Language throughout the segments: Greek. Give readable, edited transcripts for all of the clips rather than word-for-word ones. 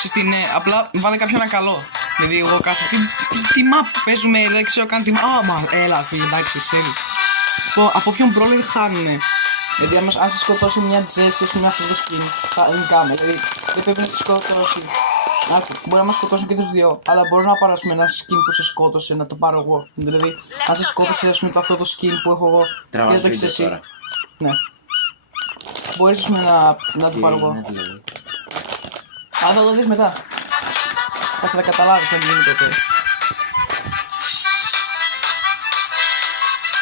Συστή, ναι, απλά βάλε κάποιον ένα καλό. Δηλαδή, εγώ κάτσε. Τι map παίζουμε, δεν ξέρω καν τι map. Μα, έλα, φίλε, εντάξει, σέλι. Από ποιον brawler χάνουνε. Δηλαδή, αν σε σκοτώσει μια Jessie, με αυτό το skin, θα νικάμε. Δηλαδή, δεν πρέπει να σε σκοτώσει. Μπορεί να μας σκοτώσουν και τους δύο, αλλά μπορώ να πάρω ένα skin που σε σκότωσε, να το πάρω εγώ. Δηλαδή, αν σε σκότωσε αυτό το skin που έχω εγώ και δεν το έχεις εσύ. Ναι. Μπορείς να το πάρω εγώ. Α, θα το δεις μετά. Θα τα καταλάβεις αν γίνει τότε.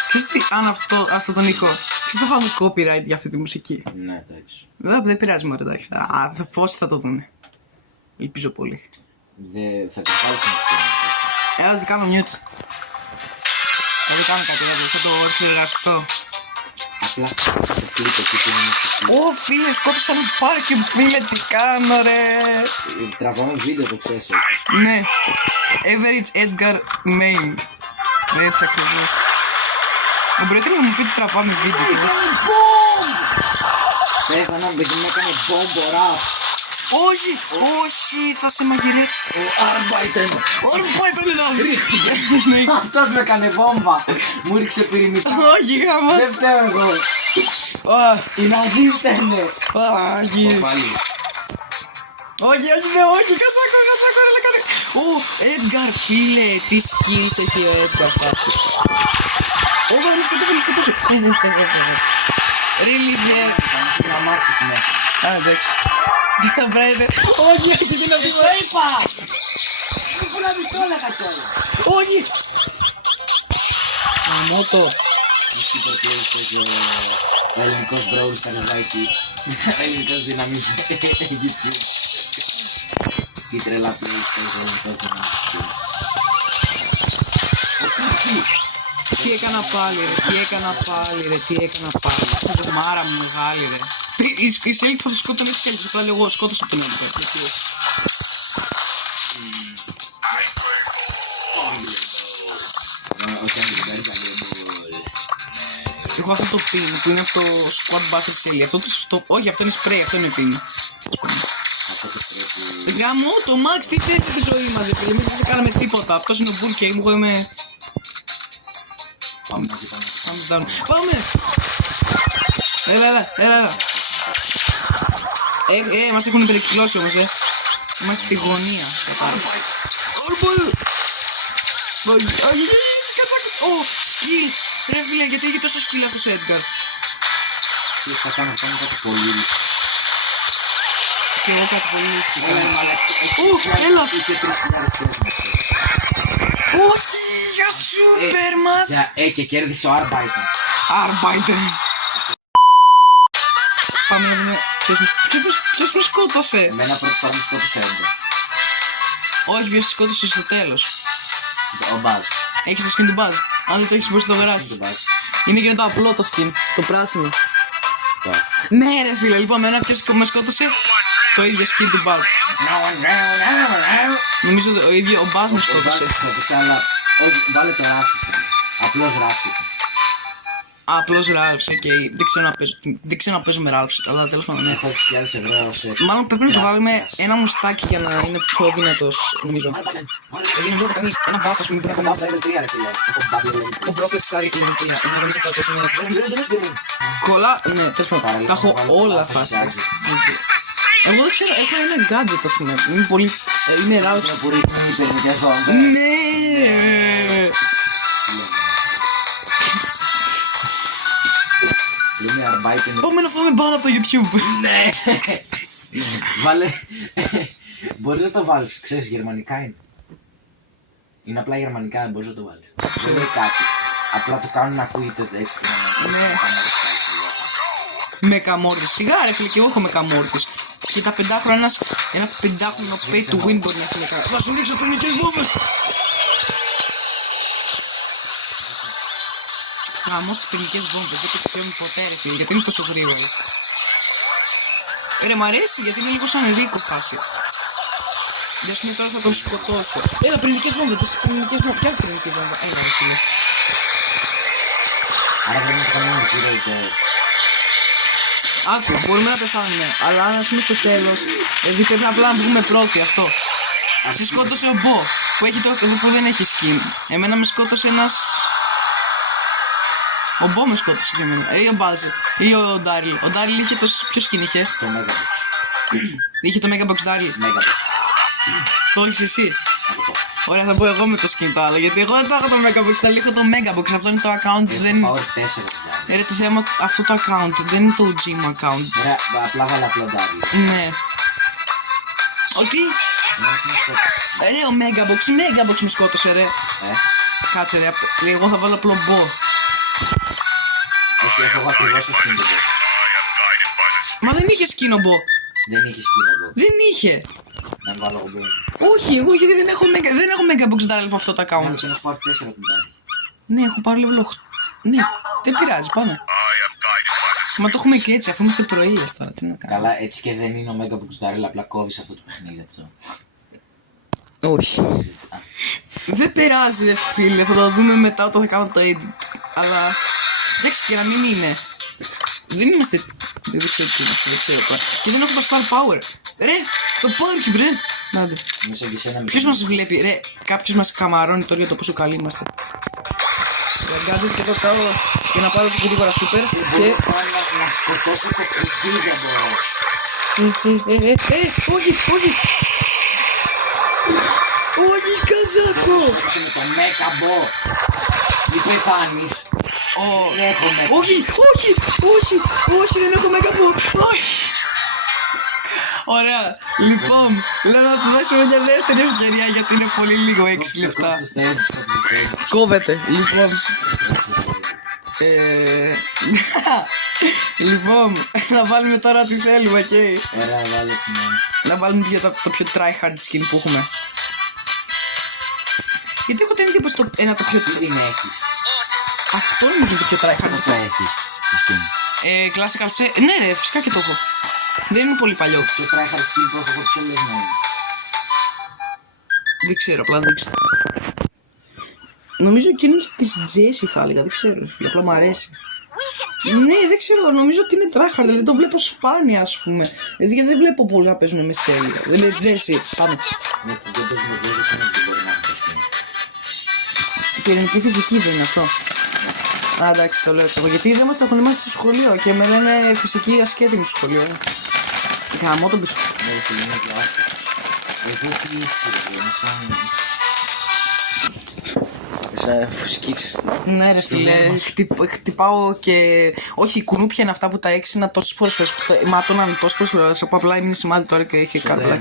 Ξέρεις τι, αν αυτό τον ήχο, ξέρεις θα φάμε copyright για αυτή τη μουσική. Ναι, εντάξει. Δεν πειράζει μωρέ, εντάξει. Πόσοι θα το δούνε. Ελπίζω πολύ. Θα το βγάλω στην ιστορία. Θα το κάνω mute. Θα το κάνω κάτι άλλο, θα το εξεργαστώ. Απλά το κλικ εκεί που είναι μουσική. Ω φίλε, σκότωσα ένα πάρκι μου, φίλε, τι κάνω ρε. Τραβάμε βίντεο, το ξέρεις. Ναι. Average Edgar Main. Έτσι ακριβώς. Μπορείτε να μου πείτε τραβάμε βίντεο. Πέθανα με την έκανε μπόμπο ραπ. Όχι, όχι, θα σε μαγειρέψω. Arbeiten. Arbeiten είναι να Ρίχτηκε. Αυτός με έκανε βόμβα. Μου ρίξε πυρηνικά. Όχι γάμα. Δεν φταίω εγώ. Οι Ναζί φταίνε. Όχι, όχι, κασάκο, ρε κάνε. Ω, Edgar φίλε, τι skills έχει ο Edgar φάση. Ω, σκοτώσαι. Really, ναι. Να μάξει τη μέσα. Α, εντάξει. Όχι, όχι, τι να πει. Το είπα! Ήμουν να μισό λέγα κιόλα. Όχι! Μότο. Εσύ το πλέον ο ελληνικός μπραούλ στα νεδάκι. Ελληνικός δυναμής YouTube. Τι τρελά πλέον στο ελληνικός δυναμής. Τι έκανα πάλι ρε, Αυτή το μάρα μου μεγάλη ρε. Η Σέλικ θα το σκότωνε έτσι κι αλλιώς, απλά λέω εγώ σκότωσα τον Edgar. Έχω αυτό το pin που είναι αυτό το Squad Buster Shelly. Όχι, αυτό είναι spray, αυτό είναι pin. Γαμώ το Max, τι έτσι τη ζωή μας, εμείς δεν σε κάναμε τίποτα. Αυτός είναι ο Bull και εγώ είμαι... Πάμε! Έλα. Μας έχουν περικυκλώσει όμως, Είμαστε στη γωνία. Ω, skill! Ρε φίλε, γιατί έχει τόσο skill αυτός ο Edgar. Θα κάνω κάτι πολύ. Και εγώ κάτι πολύ skill. Έλα! Όχι, για Superman! Και κέρδισε ο Arbeiten. Πάμε να δούμε ποιος με σκότωσε. Εμένα πρώτη φορά μου σκότωσε Edgar. Όχι, ποιος σκότωσε στο τέλος. Ο Buzz. Έχεις το skin του Buzz. Αν δεν το έχεις μπορείς να το αγοράσεις. Είναι και το απλό το skin, το πράσινο. Ναι ρε φίλε, λοιπόν εμένα ποιος με σκότωσε. Το ίδιο skin του Buzz. Νομίζω ο ίδιο ο Buzz με σκότωσε. Αλλά όχι, βάλε το ράψι. Απλώς ράψι. Απλώς Ralphs, ok. Δεν ξέρω να παίζω με Ralphs, αλλά τέλος πάντων ναι. Έχω 6.000 ευρώ ως... Μάλλον πρέπει να του βάλουμε ένα μουστάκι για να είναι πιο δυνατός, νομίζω. Γιατί νομίζω ότι κανείς ένα buff, ας πούμε, πρέπει να level 3 ρε φίλε. το Proflex Ari level 3, είναι να γνωρίζει φάση, Κολλά, ναι, τέλος πάντων, τα έχω όλα φάση. Εγώ δεν ξέρω, έχω ένα gadget, ας πούμε, είναι πολύ... είναι Ralphs. Ναι! Είναι Arbeiten. Πάμε να φάμε μπάνα από το YouTube. Ναι. Βάλε. Μπορείς να το βάλεις, ξέρεις, γερμανικά είναι. Είναι απλά γερμανικά, δεν μπορείς να το βάλεις. Δεν λέει κάτι. Απλά το κάνουν να ακούγεται έτσι. Ναι. Με καμόρτης. Σιγά ρε φίλε, και εγώ έχω με καμόρτης. Και τα πεντάχρονα ένα πεντάχρονο pay to win μπορεί να έχει με καμόρτης. Θα σου δείξω πενικές βόμβες. Γαμώ τις πυρηνικές βόμβες, δεν το ξέρουν ποτέ ρε φίλε, γιατί είναι τόσο γρήγορα. Ρε μ' αρέσει γιατί είναι λίγο σαν ρίκο φάση. Για ας πούμε τώρα θα τον σκοτώσω. Έλα πυρηνικές βόμβες, πυρηνικές βόμβες, ποια πυρηνικές βόμβες, έλα ρε φίλε. Άρα πρέπει να το κάνουμε 0. Άκου, μπορούμε να πεθάνουμε. Αλλά αν ας πούμε στο τέλος, δηλαδή πρέπει απλά να βγούμε πρώτοι αυτό. Σε σκότωσε ο Μπο που, έχει το, που δεν έχει skin. Εμένα με σκότωσε ένας. Ο Μπο με σκότωσε και εμένα. Ή ο Μπάζερ. Ή ο Ντάριλ. Ο Ντάριλ είχε το. Ποιο skin είχε? Το Megabox. Είχε το Megabox Ντάριλ. Megabox. Το έχεις εσύ. Από το. Ωραία, θα πω εγώ με το skin το άλλο. Γιατί εγώ δεν το έχω το Megabox, θα έχω το Megabox. Αυτό είναι το account. Δεν... Power 4 δηλαδή. Ρε, το θέμα αυτό το account δεν είναι το gym account. Ρε, απλά βάλε απλό Ντάριλ. Ναι. Ότι. Ρε, ο Megabox με σκότωσε, ρε. Κάτσε, ρε. Εγώ θα βάλω απλό Μπο. Όχι, έχω εγώ ακριβώς το skin του Μπο. Μα δεν είχε skin ο Μπο. Δεν είχε skin ο Μπο. Δεν είχε. Να βάλω εγώ Μπο. Όχι, εγώ γιατί δεν έχω Megabox Daryl από αυτό το account. Δεν έχω πάρει 4 του Ντάριλ. Ναι, έχω πάρει level 8. Ναι, δεν πειράζει, πάμε. Μα το έχουμε και έτσι, αφού είμαστε προήλες τώρα, τι να κάνουμε. Καλά, έτσι και δεν είναι ο Megabox Daryl, απλά κόβεις αυτό το παιχνίδι από το. Όχι. Δεν πειράζει, ρε φίλε, θα το δούμε μετά όταν θα κάνω το edit. Αλλά εντάξει, και να μην είναι. Δεν είμαστε. Δεν ξέρω τι είμαστε, δεν ξέρω τώρα. Και δεν έχω το Star Power. Ρε, το Power ρε. Νάτε. Ποιος μας βλέπει, ρε, κάποιος μας καμαρώνει τώρα για το πόσο καλοί είμαστε. Ραγκάζεται και το κάνω για να πάρω γρήγορα σούπερ και. Να σκοτώσω το κουτί, δεν μπορώ. Όχι, όχι. Όχι, Καζάκο. Το Megabox. Μη πεθάνεις. Όχι, δεν έχω Megabox. Όχι. Ωραία, λοιπόν, λέω να του δώσουμε μια δεύτερη ευκαιρία γιατί είναι πολύ λίγο 6 λεπτά. Κόβεται, λοιπόν. Λοιπόν, να βάλουμε τώρα τι θέλουμε, οκ. Ωραία, βάλε την. Να βάλουμε το πιο tryhard skin που έχουμε. Γιατί έχω την εντύπωση το ένα το πιο. Τι την έχεις? Αυτό νομίζω το πιο tryhard. Το έχεις, το skin. Classical set. Ναι, ρε, φυσικά και το έχω. Δεν είναι πολύ παλιό. Το tryhard skin που έχω πιο λεγμένο. Δεν ξέρω, απλά δεν ξέρω. Νομίζω εκείνος της Jessie θα έλεγα, δεν ξέρω, απλά μου αρέσει. Ναι, δεν ξέρω, νομίζω ότι είναι tryhard, δηλαδή το βλέπω σπάνια ας πούμε. Δηλαδή δεν βλέπω πολλά να παίζουν με Selly. Δεν με Jessie, πάμε. Ναι, δεν παίζει με Jessie, δεν μπορεί να έχει το skin. Πυρηνική φυσική δεν είναι αυτό. Α, εντάξει, το λέω και εγώ. Γιατί δεν μας το έχουν μάθει στο σχολείο και με λένε φυσική ασκέτιμη στο σχολείο. Γαμώ τον πίσω. Ναι, φίλε, είναι κλάση. Εγώ τι είναι σαν φουσκίτσες. Ναι ρε φίλε, χτυπάω και... Όχι, κουνούπια είναι αυτά που τα έξινα τόσες πολλές φορές. Μάτωναν τόσες πολλές φορές, απλά ήμουν σημάδι τώρα και είχε κάρπλα.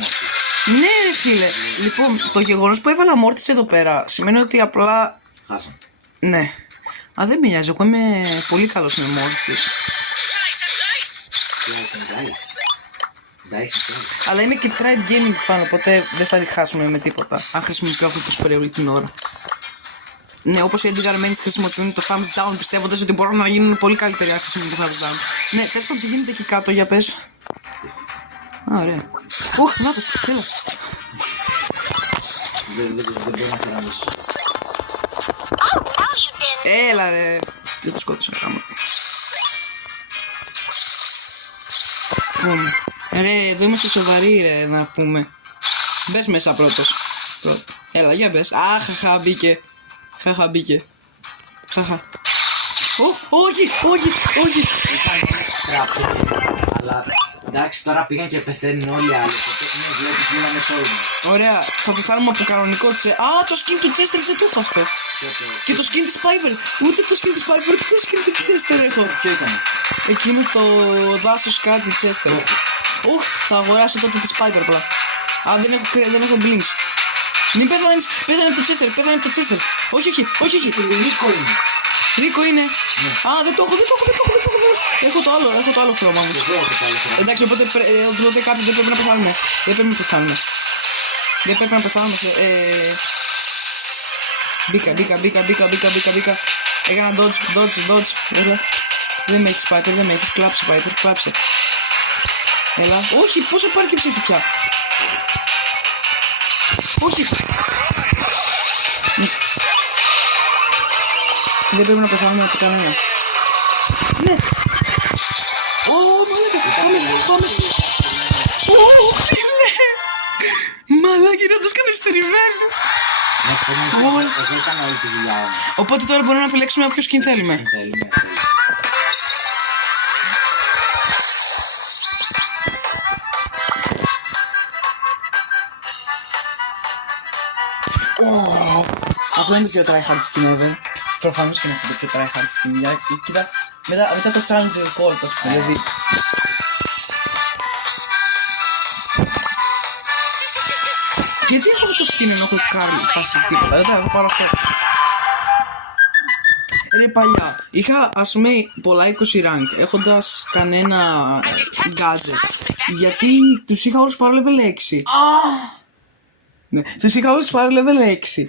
Ναι ρε φίλε, λοιπόν, το γεγονός που έβαλα μόρτις εδώ πέρα σημαίνει ότι απλά... Χάσαμε. Ναι. Α, δεν με νοιάζει, εγώ είμαι πολύ καλός με μόρτις. Αλλά είμαι και tribe gaming fan, οπότε δεν θα διχάσουμε με τίποτα. Αν χρησιμοποιώ αυτό το spray όλη την ώρα. Ναι, όπως οι Edgar Mendes χρησιμοποιούν το thumbs down πιστεύοντας ότι μπορούν να γίνουν πολύ καλύτεροι αν χρησιμοποιούν το thumbs down. Ναι, τέλος πάντων τι γίνεται εκεί κάτω, για πες. Α, ωραία. Οχ, νάτος, έλα. Δεν μπορώ να περάμεσαι. Έλα ρε. Δεν το σκότωσα κάμα. Ρε, εδώ είμαστε σοβαροί ρε, να πούμε. Μπες μέσα πρώτος. Έλα, για μπες. Αχαχα, μπήκε. Χαχα, μπήκε. Χαχα. Όχι. Αλλά εντάξει, τώρα πήγαν και πεθαίνουν όλοι οι άλλοι. Ναι, βλέπεις, γίναμε σώμα. Ωραία, θα πεθάνουμε από κανονικό τσε. Α, το skin του Chester δεν το έχω αυτό. Και το skin της Piper. Ούτε το skin της Piper, ούτε το skin του Chester έχω. Ποιο ήταν? Εκείνο το δάσος κάτι Chester. Ουχ, θα αγοράσω τότε της Piper απλά. Α, δεν έχω blinks. Μην πέθανες, πέθανε το Chester. Όχι. Νίκο είναι. Ρίκο είναι. Α, δεν το έχω. Έχω το άλλο χρώμα όμως. Εντάξει, οπότε κάποιοι δεν πρέπει να πεθάνουμε. Δεν πρέπει να πεθάνουμε. Μπήκα. Έκανα dodge. Έλα. Δεν με έχεις Piper, κλάψε Piper, κλάψε. Έλα. Όχι, πόσο πάρκεψε έχει πια. Όχι. Δεν πρέπει να πεθάνουμε από κανένα. Ναι. πάμε. Φίλε! Μαλάκα, είναι όντως καθυστερημένο. Εγώ έκανα όλη τη δουλειά μου. Οπότε τώρα μπορούμε να επιλέξουμε όποιο skin θέλουμε. Θέλουμε. Αυτό είναι το πιο tryhard skin ever. Προφανώς και είναι αυτό το πιο tryhard skin. Κοίτα, μετά το Challenger Colt, ας πούμε, δηλαδή. Γιατί έχω αυτό το skin ενώ έχω κάνει φάση τίποτα, δεν θα πάρω αυτό. Ρε παλιά, είχα ας πούμε πολλά 20 rank έχοντας κανένα gadget. Γιατί τους είχα όλους πάρω level 6. Ναι, τους είχα όλους πάρω level 6.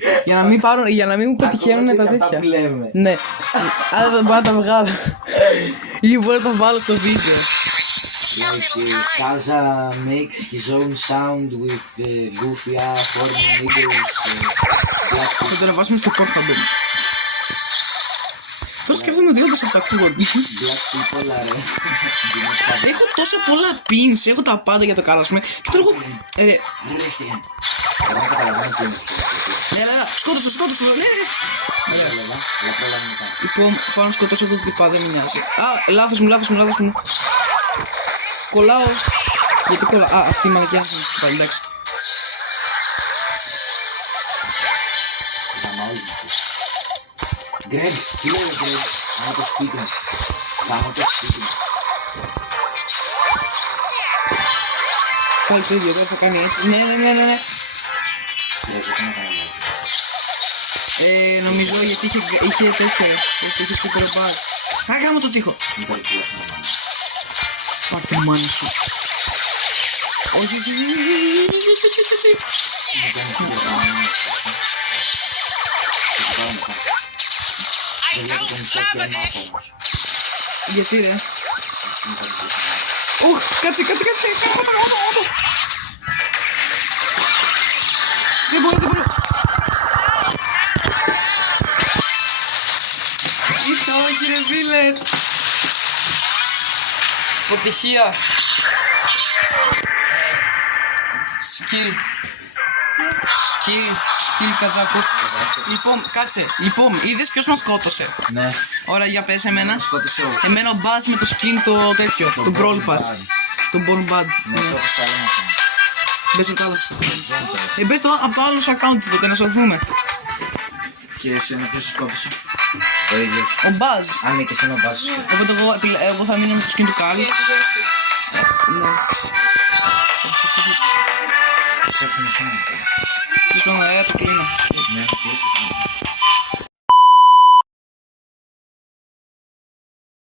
Για να μην μου πετυχαίνουν τα τέτοια. Αυτά που λέμε. Ναι, άρα δεν μπορώ να τα βγάλω. Ή μπορώ να τα βάλω στο βίντεο. Like Kaza makes his own sound with goofy horny niggles. Θα το ανεβάσουμε στο Pornhub όμως. Τώρα σκέφτομαι ότι όντως αυτά ακούγονται. Black people are. Έχω τόσα πολλά pins, έχω τα πάντα για το καλά, ας πούμε. Και τώρα έχω. Ρε. Εγώ δεν καταλαβαίνω τι είναι αυτό. Έλα, σκότωσο, ναι. Λοιπόν, πάω να σκοτώσω αυτό το τυπά, δεν με νοιάζει. Α, λάθος μου. Κολλάω. Γιατί κολλάω. Α, αυτή η μαλακιά θα μου πάει, εντάξει. Γκρέγκ, τι λέει ο Γκρέγκ, πάμε το σπίτι μου. Πάλι το ίδιο, τώρα θα κάνει έτσι. Ναι. Χρειάζεται να κάνω λάθος. Νομίζω γιατί είχε τέτοια. Είχε super bug. Α, κάνω το τείχο. Μην παρακολουθάς να κάνω. Πάρ' τη μάνα σου. Όχι. Μην κάνεις τίποτα, μην είναι αυτό. Θα το πάρω μετά. Δεν βλέπω το μισό και ένα όμως. Γιατί ρε. Μην παρακολουθάς. Ουχ, κάτσε. Κάνω. Δεν μπορώ. Ήρθα, όχι ρε φίλε. Αποτυχία. Skill κατζάκο. Λοιπόν, είδες ποιος μας σκότωσε. Ναι. Ωραία, για πες εμένα. Σκότωσε ο. Εμένα ο Buzz με το skin το τέτοιο, το Brawl Pass. Το Born Bad. Ναι, το έχω στο άλλο μου. Μπες το άλλο. Μπες από το άλλο σου account τότε να σωθούμε. Και εσένα ποιος σκότωσε. Ο ίδιος. Ο Buzz. Αν είναι και εσένα ο Μπάζος. Οπότε εγώ θα μείνω με το skin του Carl. Ναι. Κάτσε να κάνω. Τι σου το κλείνω. Ναι, κλείστε.